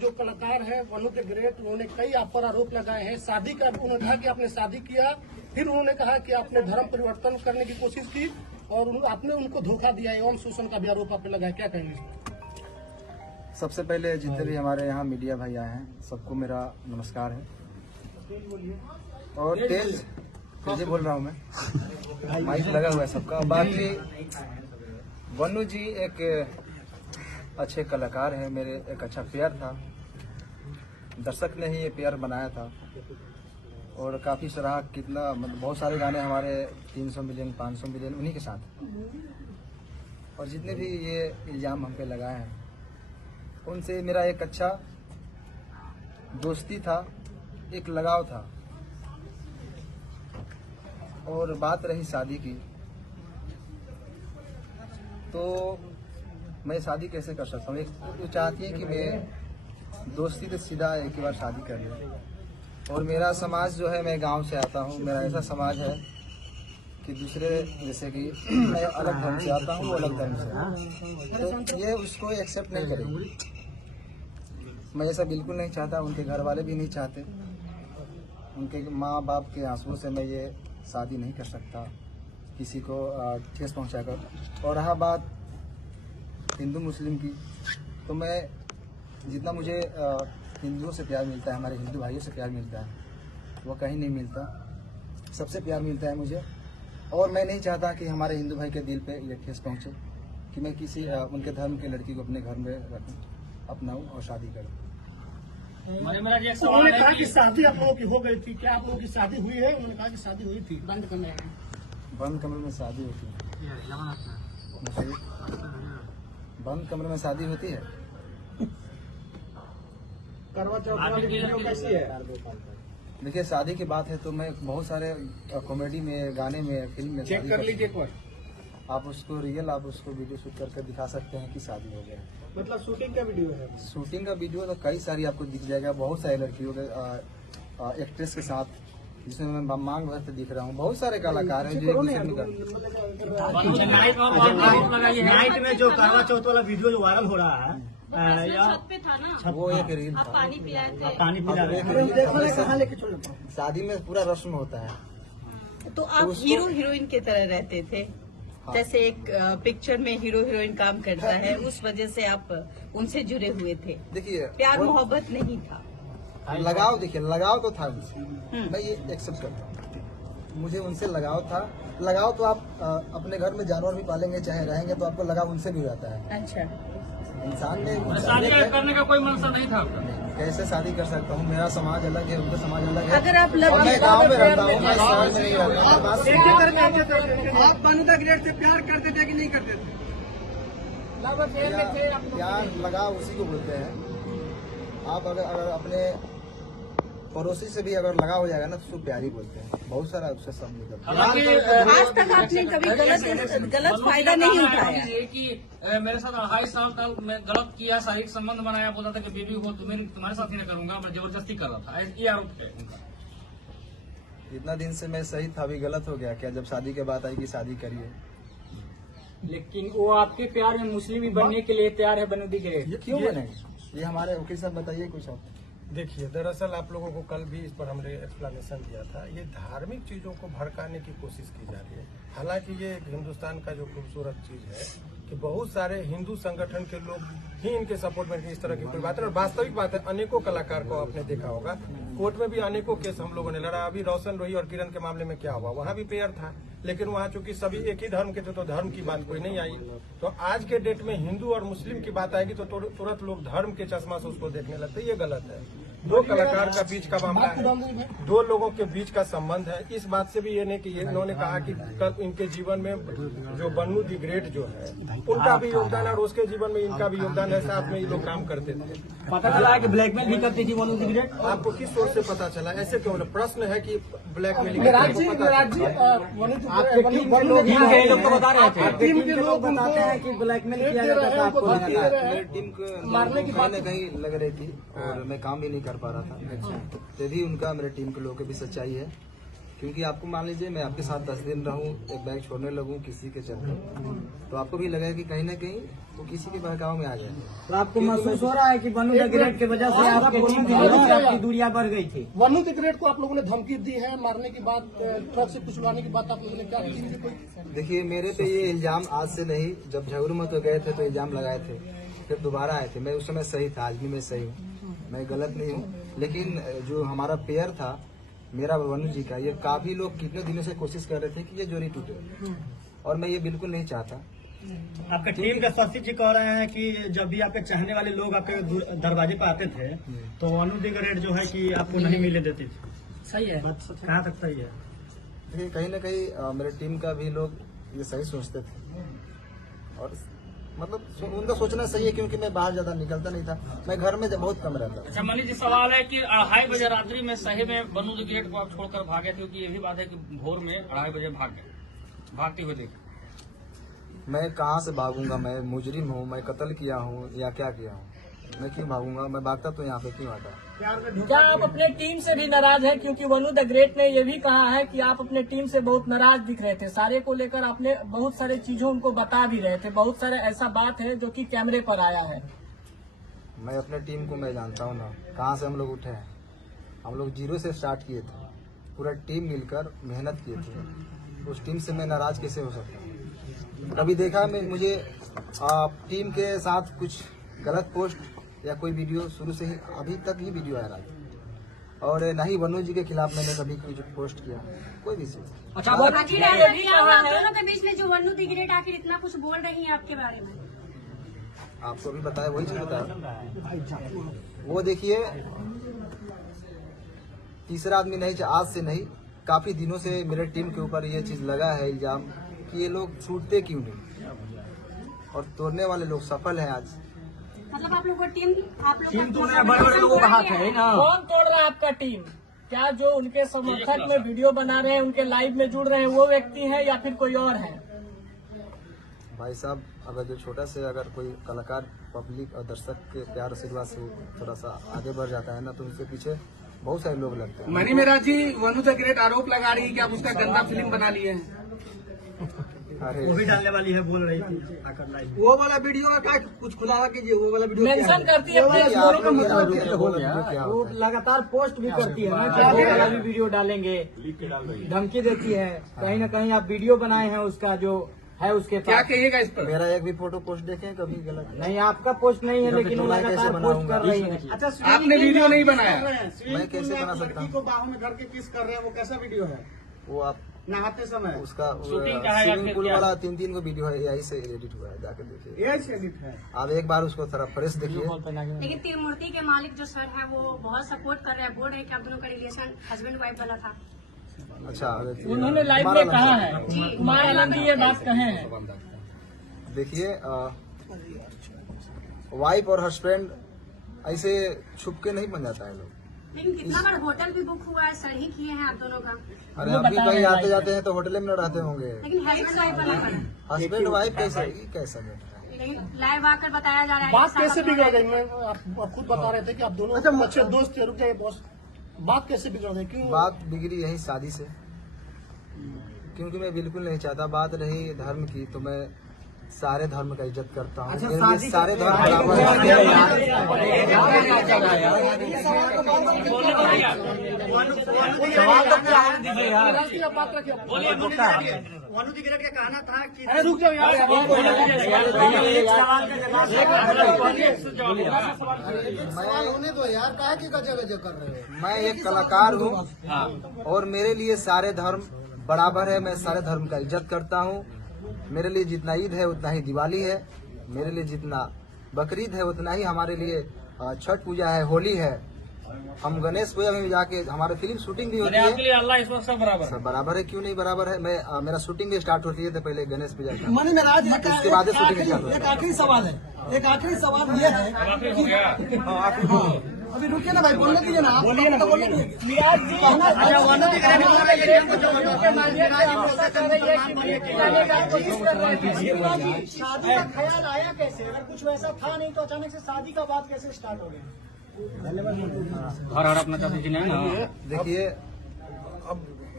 जो कलाकार है वनु के ग्रेट, उन्होंने कई आप पर आरोप लगाए हैं। शादी का उन्होंने कहा कि आपने शादी किया, फिर उन्होंने कहा कि आपने धर्म परिवर्तन करने की कोशिश की और आपने उनको धोखा दिया एवं शोषण का भी आरोप आप पे लगाया, क्या कहेंगे? सबसे पहले जितने भी हमारे यहाँ मीडिया भाई आए हैं सबको मेरा नमस्कार है। और तेज बोल रहा हूँ मैं, माइक लगा हुआ है सबका। बाकी वनु जी एक अच्छे कलाकार हैं, मेरे एक अच्छा प्यार था, दर्शक ने ही ये प्यार बनाया था और काफ़ी सराहा। कितना मतलब बहुत सारे गाने हमारे 300 मिलियन 500 मिलियन उन्हीं के साथ। और जितने भी ये इल्ज़ाम हम पे लगाए हैं उनसे मेरा एक अच्छा दोस्ती था, एक लगाव था। और बात रही शादी की, तो मैं शादी कैसे कर सकता हूँ? एक तो चाहती है कि मैं दोस्ती तो सीधा एक ही बार शादी कर लूँ। और मेरा समाज जो है, मैं गांव से आता हूँ, मेरा ऐसा समाज है कि दूसरे जैसे कि मैं अलग धर्म से आता हूँ, वो अलग धर्म से, तो ये उसको एक्सेप्ट नहीं करेगी। मैं ऐसा बिल्कुल नहीं चाहता, उनके घर वाले भी नहीं चाहते। उनके माँ बाप के आंसुओं से मैं ये शादी नहीं कर सकता किसी को ठेस पहुँचाकर। और रहा बात हिंदू मुस्लिम की, तो मैं जितना मुझे हिंदुओं से प्यार मिलता है, हमारे हिंदू भाइयों से प्यार मिलता है, वो कहीं नहीं मिलता। सबसे प्यार मिलता है मुझे। और मैं नहीं चाहता कि हमारे हिंदू भाई के दिल पे ये ठेस पहुँचे कि मैं किसी उनके धर्म के लड़की को अपने घर में रखूँ, अपनाऊँ और शादी करूँ। उन्होंने कहा कि शादी आप लोगों की हो गई थी, क्या आप लोगों की शादी हुई है? उन्होंने कहा कि शादी हुई थी बंद कमरे में शादी होती है। बंद कमरे में शादी होती है। करवा चौथ वाली वीडियो कैसी है? देखिए, शादी की बात है तो मैं बहुत सारे कॉमेडी में, गाने में, फिल्म में चेक कर लीजिए एक बार। आप उसको वीडियो शूट करके दिखा सकते हैं कि शादी हो गया। मतलब शूटिंग का वीडियो है? शूटिंग का वीडियो तो कई सारी आपको दिख जाएगा, बहुत सारी लड़कियों के एक्ट्रेस के साथ, जिसमें मैं मांग भर से दिख रहा हूँ। बहुत सारे कलाकार हैं जो नाइट में जो करवा चौथ वाला वीडियो जो वायरल हो रहा है, छत पे था ना, वो एक रील आप पानी पिलाए थे। पानी पिला रहे थे। शादी में पूरा रस्म होता है। तो आप हीरो हीरोइन की तरह रहते थे। हाँ। जैसे एक पिक्चर में हीरो हीरोइन काम करता है, उस वजह से आप उनसे जुड़े हुए थे। देखिए, प्यार मोहब्बत नहीं था, लगाव। देखिए, लगाव तो था उनसे, मैं ये एक्सेप्ट करता हूँ। मुझे उनसे लगाव था। लगाव तो आप अपने घर में जानवर भी पालेंगे, चाहे रहेंगे, तो आपको लगाव उनसे भी रहता है। अच्छा, इंसान ने शादी करने का कोई मनसा नहीं था? कैसे शादी कर सकता हूँ? मेरा समाज अलग है, उनका समाज अलग है। अगर आप और मैं गाँव में रहता हूँ, मैं शहर में नहीं रहता। आप वनु के ग्रेट से प्यार करते थे कि नहीं करते थे? प्यार लगाव उसी को बोलते हैं। आप अगर अपने पड़ोसी से भी अगर लगा हो जाएगा ना, तो उसको प्यार ही बोलते हैं। बहुत सारा उससे सब निकलता है। आज तक आपने कभी गलत फायदा नहीं उठाया? कि मेरे साथ 2.5 साल का मैं गलत किया, शारीरिक संबंध बनाया, बोला था कि बेबी हो तुम्हारे साथ ही नहीं करूंगा, मैं जबरदस्ती कर रहा था, ये आरोप है उनका। इतना दिन से मैं सही था, अभी गलत हो गया क्या? जब शादी के बाद आई कि शादी करिए। लेकिन वो आपके प्यार में मुस्लिम ही बनने के लिए तैयार है, वनु दी ग्रेट। क्यों बनेंगे? ये हमारे वकील साहब बताइए कुछ आप। देखिए, दरअसल आप लोगों को कल भी इस पर हमने एक्सप्लेनेशन दिया था। ये धार्मिक चीजों को भड़काने की कोशिश की जा रही है। हालांकि ये एक हिंदुस्तान का जो खूबसूरत चीज है कि बहुत सारे हिंदू संगठन के लोग ही इनके सपोर्ट में इस तरह की कोई बात है। और वास्तविक बात है, अनेकों कलाकार को आपने देखा होगा, कोर्ट में भी अनेकों केस हम लोगों ने लड़ा। अभी रोशन रोही और किरण के मामले में क्या हुआ, वहाँ भी पेयर था, लेकिन वहाँ चूंकि सभी एक ही धर्म के थे तो धर्म की बात कोई नहीं आई। तो आज के डेट में हिंदू और मुस्लिम की बात आएगी तो तुरंत लोग धर्म के चश्मा से उसको देखने लगते। ये गलत है। दो कलाकार का बीच का मामला है, दो लोगों के बीच का संबंध है। इस बात से भी ये नहीं कि इन्होंने कहा कि कल इनके जीवन में जो वनु दी ग्रेट जो है उनका भी योगदान है और उसके जीवन में इनका भी योगदान है। साथ में ये लोग काम करते थे। पता चला है कि ब्लैकमेल भी करती थी वनु दी ग्रेट। आपको किस सोच से पता चला? ऐसे क्यों? प्रश्न है कि ब्लैकमेलिंग। लोग तो बता रहे थे, टीम के लोग बताते हैं कि ब्लैकमेल किया जाता था आपको। मेरी टीम को मारने की बात कहीं लग रही थी और मैं काम भी नहीं कर पा रहा था। अच्छा, तो भी उनका मेरे टीम के लोगों की भी सच्चाई है क्योंकि आपको मान लीजिए मैं आपके साथ 10 दिन रहूं, एक बैग छोड़ने लगूं किसी के चलते, तो आपको भी लगेगा कि कहीं ना कहीं वो किसी के बहकाव में आ जाए। तो आपको महसूस हो रहा है कि वनु द ग्रेट की वजह से आपके टीम की आपकी दूरियां बढ़ गई थी? वनु द ग्रेट को आप लोगों ने धमकी दी है, मारने की बात, ट्रक से कुचलवाने की बात आप लोगों ने क्या की? देखिए मेरे पे ये इल्जाम आज से नहीं, जब झगड़ू में तो गए थे तो इल्जाम लगाए थे, फिर दोबारा आए थे। मैं उस समय सही था, आज भी मैं सही हूँ, मैं गलत नहीं हूँ। लेकिन जो हमारा पेयर था मेरा वनु जी का, ये काफी लोग कितने दिनों से कोशिश कर रहे थे कि ये जोड़ी टूटे, और मैं ये बिल्कुल नहीं चाहता। आपका टीम के सचिव जी कह रहे हैं कि जब भी आपके चाहने वाले लोग आपके दरवाजे पर आते थे तो वनु द ग्रेट जो है कि आपको नहीं मिले देती थी। सही है, कहाँ तक सही है? देखिए कहीं ना कहीं मेरे टीम का भी लोग ये सही सोचते थे, और मतलब उनका सोचना सही है, क्योंकि मैं बाहर ज्यादा निकलता नहीं था, मैं घर में बहुत कम रहता था। अच्छा मनीष जी, सवाल है कि 2:30 बजे रात्रि में सही में वनु द ग्रेट को आप छोड़कर भागे थे, क्योंकि ये भी बात है कि भोर में 2:30 बजे भाग गए, भागते हुए देखे। मैं कहाँ से भागूंगा? मैं मुजरिम हूँ, मैं कत्ल किया हूँ या क्या किया हूँ? मैं क्यों भागूंगा? मैं भागता तो यहाँ पे क्यों आता? क्या आप अपने टीम से भी नाराज हैं? क्योंकि वनु द ग्रेट ने ये भी कहा है कि आप अपने टीम से बहुत नाराज दिख रहे थे, सारे को लेकर आपने बहुत सारे चीजों उनको बता भी रहे थे, बहुत सारे ऐसा बात है जो कि कैमरे पर आया है। मैं अपने टीम को मैं जानता हूँ ना, कहाँ से हम लोग उठे हैं। हम लोग 0 से स्टार्ट किए थे, पूरा टीम मिलकर मेहनत किए थे। उस टीम से मैं नाराज कैसे हो सकता हूँ? कभी देखा मैं मुझे टीम के साथ कुछ गलत पोस्ट या कोई वीडियो? शुरू से ही अभी तक ही वीडियो आ रहा है, और न ही वनु जी के खिलाफ मैंने कभी कुछ पोस्ट किया, कोई भी चीज। अच्छा, आखिर आप दोनों के बीच में जो वनु द ग्रेट आखिर इतना कुछ बोल रही है आपके बारे में? आपको भी बताया, वही चीज बताया। वो देखिए, तीसरा आदमी नहीं, आज से नहीं, काफी दिनों से मेरे टीम के ऊपर ये चीज लगा है इल्जाम कि ये लोग छूटते क्यों नहीं, और तोड़ने वाले लोग सफल हैं आज। मतलब आप लोग को टीम बड़े लोगों का हाथ है ना? कौन तोड़ रहा है आपका टीम? क्या जो उनके समर्थक में वीडियो बना रहे हैं, उनके लाइव में जुड़ रहे हैं, वो व्यक्ति है या फिर कोई और है? भाई साहब, अगर जो छोटा से अगर कोई कलाकार पब्लिक और दर्शक के प्यार आशीर्वाद से थोड़ा सा आगे बढ़ जाता है ना, तो उसके पीछे बहुत सारे लोग लगते हैं। मनी मेरा जी, वनु द ग्रेट आरोप लगा रही है कि आप उसका गंदा फिल्म बना लिए हैं। अरे वो भी डालने वाली है, बोल रही थी आकर लाइव। वो वाला वीडियो का कुछ खुलासा कीजिए, वो वाला वीडियो मेंशन करती है अपने स्टोरी का मतलब, वो लगातार पोस्ट भी करती है ना कि वो वाला भी वीडियो डालेंगे, धमकी देती है। कहीं ना कहीं आप वीडियो बनाए हैं उसका जो है उसके पास, क्या कहिएगा इस पर? मेरा एक भी फोटो पोस्ट देखें कभी? गलत नहीं, आपका पोस्ट नहीं है, लेकिन वो लगातार पोस्ट कर रही है। अच्छा, आपने वीडियो नहीं बनाया? मैं कैसे बना सकता हूँ? को बाहों में धर के किस कर रहे हैं, वो कैसा वीडियो है? वो आप नहाते समय उसका शूटिंग का है या स्विमिंग फिर पूल क्या? वाला 3 को वीडियो है, यही से एडिट हुआ है, जाके देखिए। यही से एडिट है। आप एक बार उसको थोड़ा फ्रेश देखिए। लेकिन त्रिमूर्ति के मालिक जो सर हैं वो बहुत सपोर्ट कर रहे हैं, बोल रहे हैं कि आप दोनों का रिलेशन हस्बैंड वाइफ वाला था। अच्छा, उन्होंने लाइव में कहा है, कुमार आनंद जी ये बात कहे हैं। देखिए, वाइफ और हस्बैंड ऐसे छुप के नहीं बन जाता है लोग। लेकिन कितना बार होटल भी बुक हुआ है, सर ही किए हैं आप दोनों का। अरे अभी कहीं आते जाते हैं तो होटल में न रहते होंगे। लेकिन हस्बैंड वाइफ वाला है। हस्बैंड वाइफ कैसे कैसा बैठता है? लेकिन लाइव आकर बताया जा रहा है बात कि कैसे साहब बिगड़ गई? मैं आप खुद बता रहे थे कि आप दोनों अच्छे दोस्त थे। रुक जाइए बॉस, बात कैसे बिगड़ गई? क्यों बात बिगड़ी यही शादी से, क्योंकि मैं बिल्कुल नहीं चाहता। बात रही धर्म की, तो मैं सारे धर्म का इज्जत करता हूँ। मेरे लिए सारे धर्म बराबर वनु द ग्रेट का कहना था कि रुक जाओ यार, होने दो यार, काहे की गजब कर रहे हो? मैं एक कलाकार हूँ और मेरे लिए सारे धर्म बराबर है। मैं सारे धर्म का इज्जत करता हूँ। मेरे लिए जितना ईद है उतना ही दिवाली है, मेरे लिए जितना बकरीद है उतना ही हमारे लिए छठ पूजा है, होली है। हम गणेश पूजा में जाके हमारे फिल्म शूटिंग भी होती है। आपके लिए अल्लाह इस वक्त सब बराबर है। सब बराबर है, क्यों नहीं बराबर है? मैं मेरा शूटिंग भी स्टार्ट होती है तो पहले गणेश पूजा का, मनी महाराज, उसके बाद शूटिंग स्टार्ट होती एक है। आखिरी सवाल है, एक आखिरी सवाल ये है आखिर हो गया। अभी रुकिए ना भाई, बोलने दीजिए ना, बोलिए ना, बोलने दीजिए। शादी का ख्याल आया कैसे? अगर कुछ वैसा था नहीं तो अचानक से शादी का बात कैसे स्टार्ट हो गया? हर अपना चाहती थी ना। देखिए,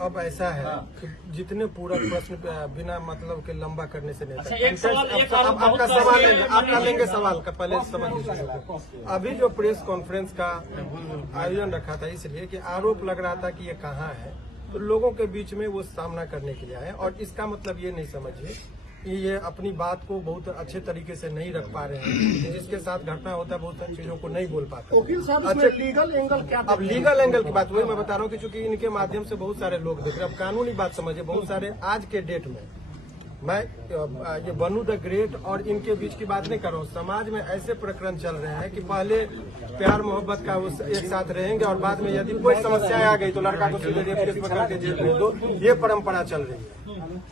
अब ऐसा है कि जितने पूरा प्रश्न पे बिना मतलब के लंबा करने से नहीं अच्छा, था। एक सवाल, एक आरोप आपका बहुत सवाल सारे लेंगे, आपका लेंगे सवाल का पहले समझ लीजिए। अभी जो प्रेस कॉन्फ्रेंस का आयोजन रखा था इसलिए कि आरोप लग रहा था कि ये कहाँ है, तो लोगों के बीच में वो सामना करने के लिए आए। और इसका मतलब ये नहीं समझिए कि ये अपनी बात को बहुत अच्छे तरीके से नहीं रख पा रहे हैं। जिसके साथ घटना होता है बहुत सारी चीजों को नहीं बोल पाते। वकील साहब इसमें लीगल एंगल क्या अब लीगल एंगल की बात वही मैं बता रहा हूँ कि चूंकि इनके माध्यम से बहुत सारे लोग देख रहे हैं। अब कानूनी बात समझिए, बहुत सारे आज के डेट में मैं ये बनू द ग्रेट और इनके बीच की बात नहीं कर रहा हूँ। समाज में ऐसे प्रकरण चल रहे हैं कि पहले प्यार मोहब्बत का वो एक साथ रहेंगे और बाद में यदि कोई समस्या आ गई तो लड़का को सीधे रेप केस पकड़ के जेल भेज दो। ये परंपरा चल रही है।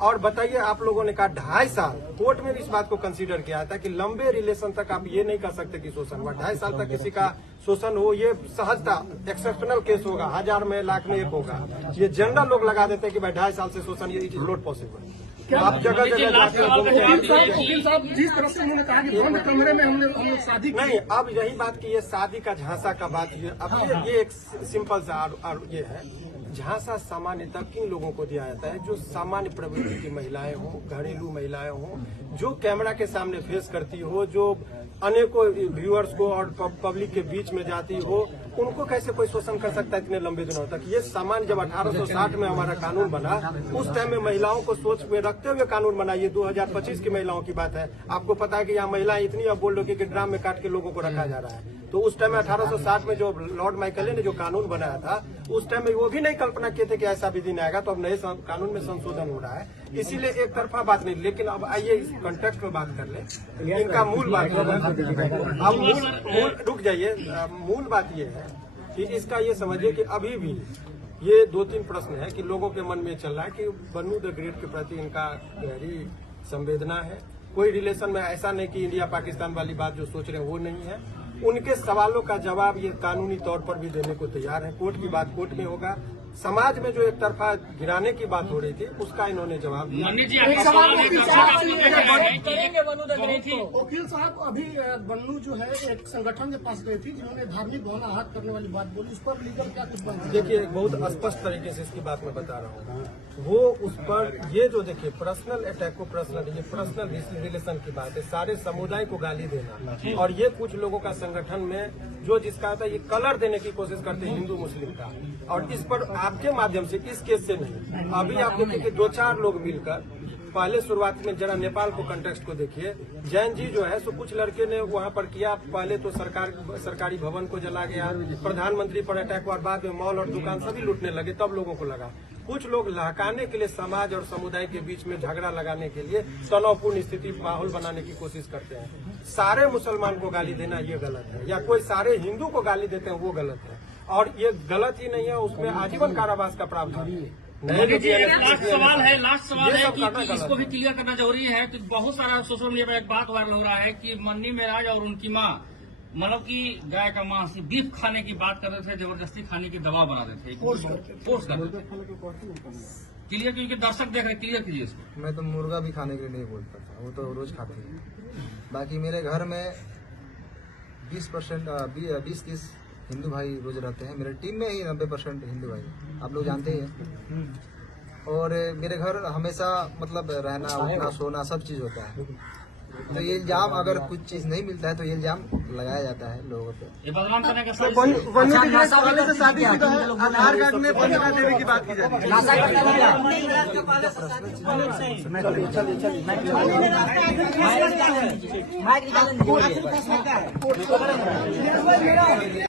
और बताइए, आप लोगों ने कहा 2.5 साल, कोर्ट में भी इस बात को कंसीडर किया था कि लंबे रिलेशन तक आप ये नहीं कर सकते कि शोषण हुआ। 2.5 साल तक किसी का शोषण हो, ये सहजता एक्सेप्शनल केस होगा, 1000 में लाख में एक होगा। ये जनरल लोग लगा देते हैं कि भाई 2.5 साल से शोषण, ये इट इज नॉट पॉसिबल। आप जगह जगह जाके वकील साहब जिस तरह से उन्होंने कहा कि बंद कमरे में हम लोग शादी की। नहीं, अब यही बात की ये शादी का झांसा का बात अब ये एक सिंपल सा ये है। झांसा सामान्यतः किन लोगों को दिया जाता है? जो सामान्य प्रवृत्ति की महिलाएं हों, घरेलू महिलाएं हों, जो कैमरा के सामने फेस करती हो, जो अनेकों व्यूअर्स को और पब्लिक के बीच में जाती हो, उनको कैसे कोई शोषण कर सकता है इतने लंबे दिनों तक? ये सामान्य जब 1860 में हमारा कानून बना, उस टाइम में महिलाओं को सोच में रखते हुए कानून बना। ये 2025 की महिलाओं की बात है। आपको पता है कि यहाँ महिलाएं इतनी अब बोल रही कि ड्राम में काट के लोगों को रखा जा रहा है। तो उस टाइम में 1860 में जो लॉर्ड माइकल ने जो कानून बनाया था, उस टाइम में वो भी नहीं कल्पना किए थे कि ऐसा भी दिन आएगा। तो अब नए कानून में संशोधन हो रहा है, इसीलिए एक तरफा बात नहीं। लेकिन अब आइए इस कॉन्टेक्स्ट में बात कर ले। इनका मूल बात अब मूल रुक जाइए। मूल बात ये है कि इसका ये समझिए कि अभी भी ये 2-3 प्रश्न है कि लोगों के मन में चल रहा है कि बनू द ग्रेट के प्रति इनका गहरी संवेदना है। कोई रिलेशन में ऐसा नहीं कि इंडिया पाकिस्तान वाली बात जो सोच रहे हैं वो नहीं है। उनके सवालों का जवाब ये कानूनी तौर पर भी देने को तैयार है। कोर्ट की बात कोर्ट में होगा। समाज में जो एक तरफा गिराने की बात हो रही थी उसका इन्होंने जवाब दिया। वकील साहब अभी बन्नू जो है एक संगठन के पास गई थी जिन्होंने धार्मिक भावना आहत करने वाली बात बोली, उस पर लीगल क्या कुछ बनता है? देखिए, बहुत स्पष्ट तरीके से इसकी बात मैं बता रहा हूँ। वो उस पर ये जो देखिए पर्सनल अटैक को पर्सनल, ये पर्सनल रिलेशन की बात है। सारे समुदाय को गाली देना और ये कुछ लोगों का संगठन में जो जिसका होता है ये कलर देने की कोशिश करते हैं हिंदू मुस्लिम का। और इस पर आपके माध्यम से इस केस से नहीं, अभी आप देखिए कि 2-4 लोग मिलकर पहले शुरुआत में जरा नेपाल को कंटेक्स्ट को देखिए। जैन जी जो है सो कुछ लड़के ने वहां पर किया। पहले तो सरकारी भवन को जला गया, प्रधानमंत्री पर अटैक हुआ, बाद में मॉल और दुकान सभी लूटने लगे। तब लोगों को लगा कुछ लोग लहकाने के लिए समाज और समुदाय के बीच में झगड़ा लगाने के लिए तनावपूर्ण स्थिति माहौल बनाने की कोशिश करते हैं। सारे मुसलमान को गाली देना ये गलत है, या कोई सारे हिंदू को गाली देते हैं वो गलत है। और ये गलत ही नहीं है, उसमें आजीवन कारावास का प्रावधान है। लास्ट सवाल है कि इसको भी क्लियर करना जरूरी है कि बहुत सारा सोशल मीडिया पर एक बात वायरल हो रहा है कि मन्नी मेराज और उनकी माँ मतलब कि गाय का मांस बीफ खाने की बात कर रहे थे, जबरदस्ती खाने की दबाव बना रहे थे, फोर्स कर रहे थे। क्लियर, क्योंकि दर्शक देख रहे, क्लियर कीजिए इसको। मैं तो मुर्गा भी खाने के लिए नहीं बोलता था, वो तो रोज खाते हैं। बाकी मेरे घर में 20-30 हिंदू भाई रोज रहते हैं। मेरे टीम में ही 90% हिंदू भाई, आप लोग जानते ही हैं। और मेरे घर हमेशा मतलब रहना उठना सोना सब चीज होता है। तो ये इल्जाम अगर कुछ चीज नहीं मिलता है तो ये इल्जाम लगाया जाता है लोगों पे। ये बदनाम करने का शादी आधार कार्ड में बंधना देने की बात की जाती है।